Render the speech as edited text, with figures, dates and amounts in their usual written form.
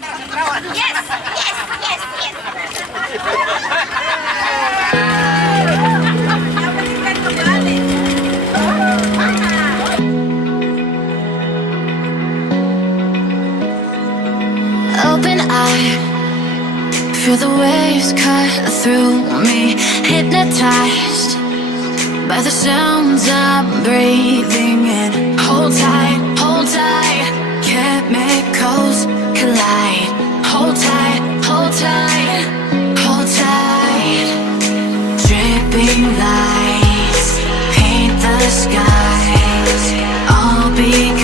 Yes, yes, yes, yes. Dapat ka balik. Open eye, feel the waves cut through me, hypnotized by the sounds I'm breathing in. Hold tight, chemicals collide. Hold tight, hold tight, hold tight. Dripping lights paint the skies, all because